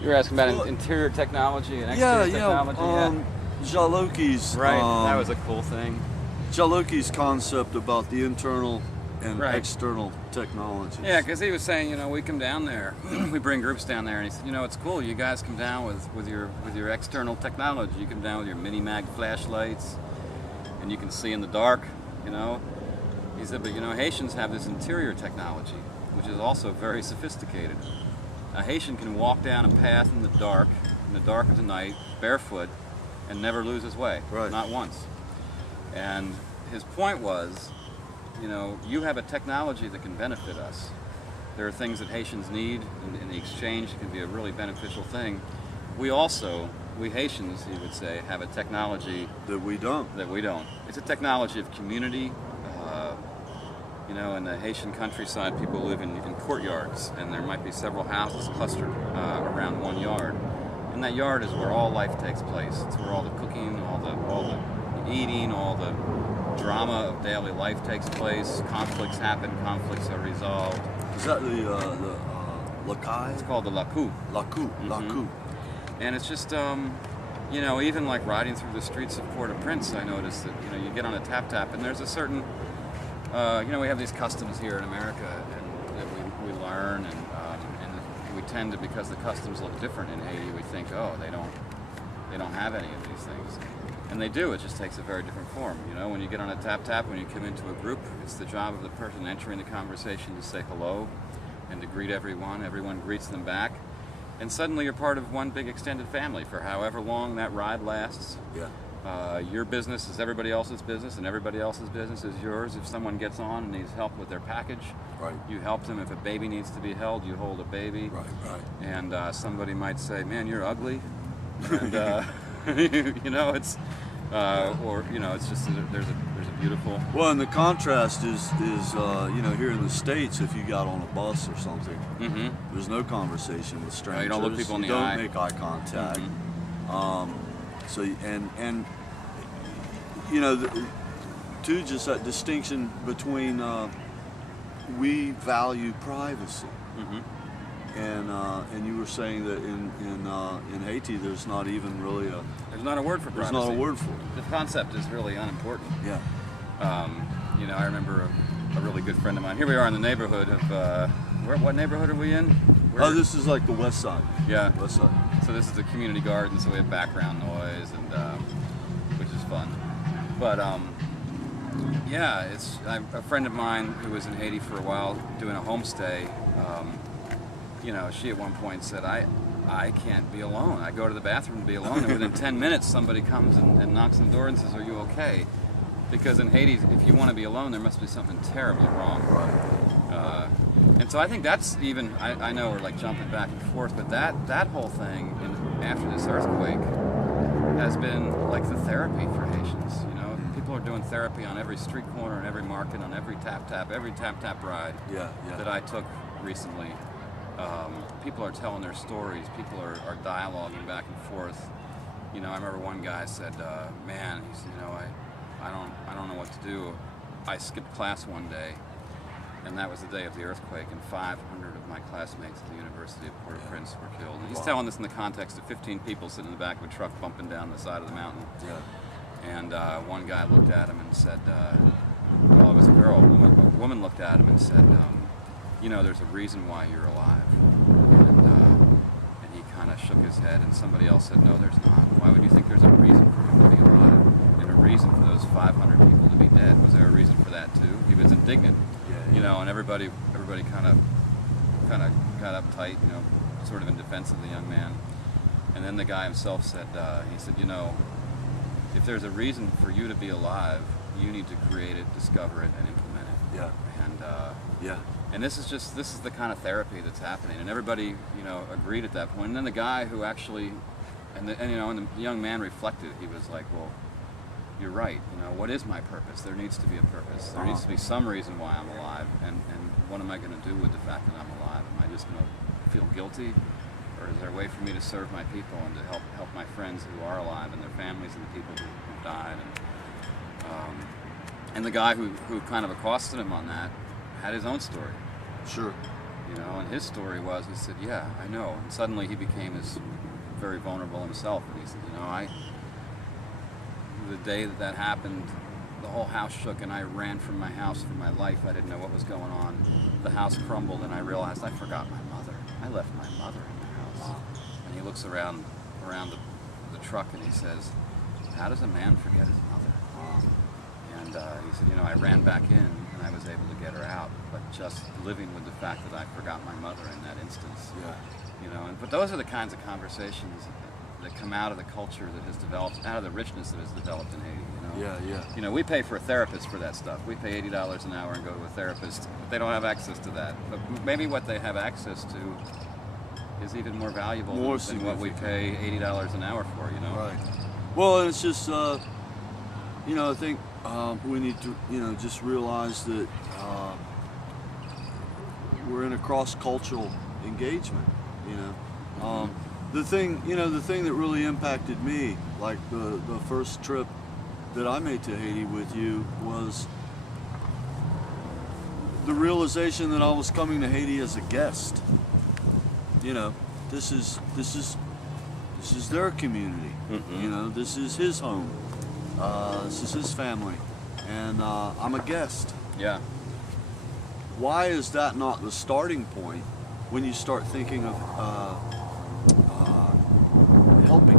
You were asking about interior technology and Yeah, exterior technology. Jaloki's Right, that was a cool thing. Jaloki's concept about the internal and Right. external technologies. Yeah, because he was saying, we come down there, we bring groups down there, and he said, it's cool. You guys come down with your external technology. You come down with your mini mag flashlights, and you can see in the dark. He said, but Haitians have this interior technology, which is also very sophisticated. A Haitian can walk down a path in the dark of the night, barefoot, and never lose his way. Right. Not once. And his point was, you have a technology that can benefit us. There are things that Haitians need, and in the exchange it can be a really beneficial thing. We Haitians, he would say, have a technology that we don't. It's a technology of community. In the Haitian countryside, people live in courtyards, and there might be several houses clustered around one yard. And that yard is where all life takes place. It's where all the cooking, all the eating, all the drama of daily life takes place. Conflicts happen, conflicts are resolved. Is that the Lakai? It's called the Laku. Laku. And it's just, even like riding through the streets of Port-au-Prince, I noticed that, you get on a tap-tap, and there's a certain, we have these customs here in America and that we learn, and we tend to, because the customs look different in Haiti, we think, they don't have any of these things. And they do, it just takes a very different form. When you get on a tap-tap, when you come into a group, it's the job of the person entering the conversation to say hello and to greet everyone. Everyone greets them back. And suddenly you're part of one big extended family for however long that ride lasts. Yeah. Your business is everybody else's business, and everybody else's business is yours. If someone gets on and needs help with their package, right, you help them. If a baby needs to be held, you hold a baby. Right. And somebody might say, "Man, you're ugly," and it's it's just there's a beautiful. Well, and the contrast is here in the States, if you got on a bus or something, there's no conversation with strangers. You don't look people in the eye. eye. You don't make eye contact. Too, just that distinction between we value privacy, and you were saying that in Haiti there's not even really there's not a word for privacy. There's not a word for it. The concept is really unimportant. Yeah. I remember a really good friend of mine. Here we are in the neighborhood of what neighborhood are we in? This is like the west side. Yeah. West side. So this is a community garden, so we have background noise, and which is fun. But it's a friend of mine who was in Haiti for a while doing a homestay. She at one point said, I can't be alone. I go to the bathroom to be alone, and within 10 minutes somebody comes and knocks on the door and says, "Are you okay?" Because in Haiti, if you want to be alone, there must be something terribly wrong. Right. And so I think that's even, I know we're like jumping back and forth, but that whole thing after this earthquake has been like the therapy for Haitians. People are doing therapy on every street corner, and every market, on every tap-tap ride that I took recently. People are telling their stories. People are dialoguing back and forth. I remember one guy said, "Man," he said, I don't know what to do. I skipped class one day, and that was the day of the earthquake, and 500 of my classmates at the University of Port-au-Prince were killed. And he's telling this in the context of 15 people sitting in the back of a truck bumping down the side of the mountain. Yeah. And one guy looked at him and said, well, it was a girl. A woman looked at him and said, there's a reason why you're alive. And he kind of shook his head, and somebody else said, no, there's not. Why would you think there's a reason for him to be alive? And a reason for those 500 people to be dead? Was there a reason for that too? He was indignant, and everybody kind of got uptight, sort of in defense of the young man. And then the guy himself said, if there's a reason for you to be alive, you need to create it, discover it, and implement it. Yeah. And this is the kind of therapy that's happening. And everybody, agreed at that point. And then the guy who actually, and the young man reflected. He was like, well, you're right. What is my purpose? There needs to be a purpose. There needs to be some reason why I'm alive. And what am I going to do with the fact that I'm alive? Am I just going to feel guilty? Or is there a way for me to serve my people and to help my friends who are alive and their families and the people who died? And the guy who kind of accosted him on that had his own story. Sure. You know, and his story was, he said, yeah, I know. And suddenly he became very vulnerable himself. And he said, you know, the day that happened, the whole house shook and I ran from my house for my life. I didn't know what was going on. The house crumbled and I realized I forgot my mother. I left my mother in the house. And he looks around the truck and he says, how does a man forget his mother? And he said, you know, I ran back in and I was able to get her out, but just living with the fact that I forgot my mother in that instance. Yeah. You know, but those are the kinds of conversations that come out of the culture that has developed, out of the richness that has developed in Haiti. You know? Yeah. You know, we pay for a therapist for that stuff. We pay $80 an hour and go to a therapist, but they don't have access to that. But maybe what they have access to is even more valuable than what we pay $80 an hour for. You know. Right. Well, it's just, you know, I think we need to, you know, just realize that we're in a cross-cultural engagement. You know, the thing that really impacted me, like the first trip that I made to Haiti with you, was the realization that I was coming to Haiti as a guest. You know, this is their community. Mm-hmm. You know, this is his home. This is his family, and I'm a guest. Yeah. Why is that not the starting point when you start thinking of helping,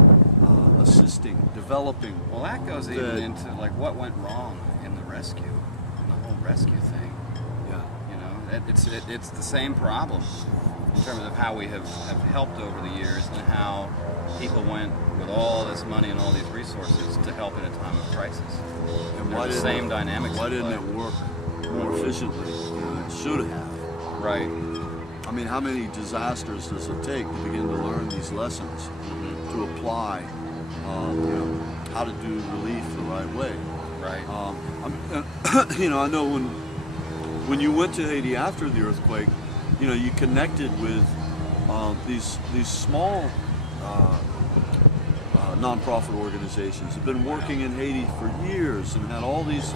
assisting, developing? Well, that goes even into like what went wrong in the rescue, in the whole rescue thing. Yeah. You know, it's the same problem in terms of how we have helped over the years and how people went with all this money and all these resources to help in a time of crisis. And the same dynamics. Why didn't it work more efficiently? You know, it should have. Right. I mean, how many disasters does it take to begin to learn these lessons, to apply, you know, how to do relief the right way? Right. You know, I know when you went to Haiti after the earthquake, you know, you connected with these small nonprofit organizations have been working in Haiti for years and had all these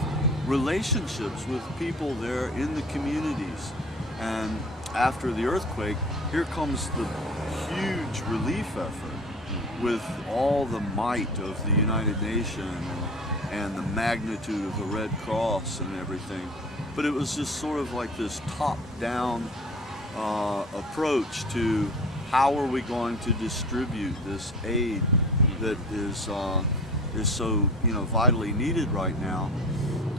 relationships with people there in the communities. And after the earthquake, here comes the huge relief effort with all the might of the United Nations and the magnitude of the Red Cross and everything. But it was just sort of like this top-down approach to how are we going to distribute this aid that is so, you know, vitally needed right now.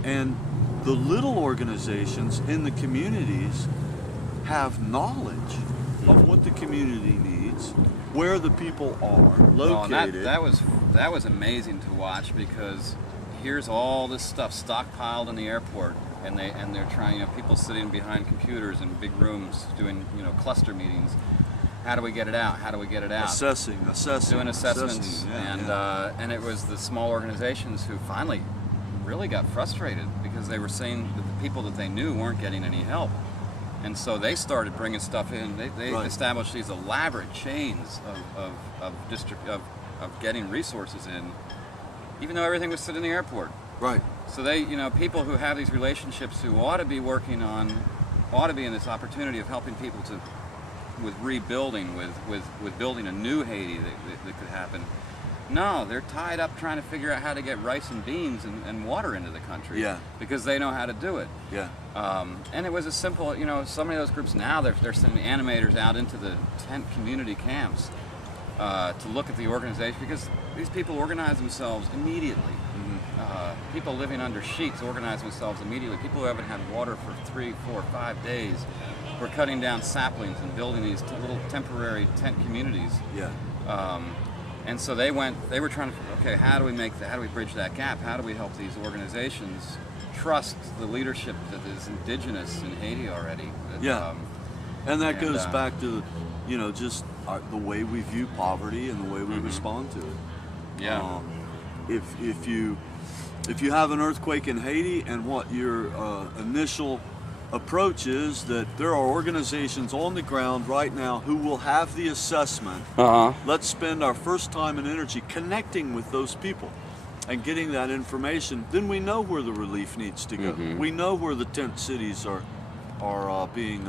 And the little organizations in the communities have knowledge of what the community needs, where the people are located. Well, that was amazing to watch, because here's all this stuff stockpiled in the airport, and they're trying, you know, people sitting behind computers in big rooms doing, you know, cluster meetings. How do we get it out? How do we get it out? Assessing. Doing assessments, yeah, and it was the small organizations who finally really got frustrated because they were saying that the people that they knew weren't getting any help, and so they started bringing stuff in. They Right. established these elaborate chains of getting resources in, even though everything was sitting in the airport. Right. So they, you know, people who have these relationships who ought to be in this opportunity of helping people with rebuilding, with building a new Haiti that could happen. No, they're tied up trying to figure out how to get rice and beans and water into the country. Yeah. Because they know how to do it. Yeah. And it was a simple, you know, so many of those groups now, they're sending animators out into the tent community camps to look at the organization, because these people organize themselves immediately. People living under sheets organize themselves immediately. People who haven't had water for 3, 4, 5 days were cutting down saplings and building these little temporary tent communities. Yeah. And so they were trying to, okay, how do we bridge that gap? How do we help these organizations trust the leadership that is indigenous in Haiti already? Yeah. And that goes back to, you know, just the way we view poverty and the way we respond to it. Yeah. If you have an earthquake in Haiti, and what your initial approach is that there are organizations on the ground right now who will have the assessment. Let's spend our first time and energy connecting with those people and getting that information. Then we know where the relief needs to go. We know where the tent cities are being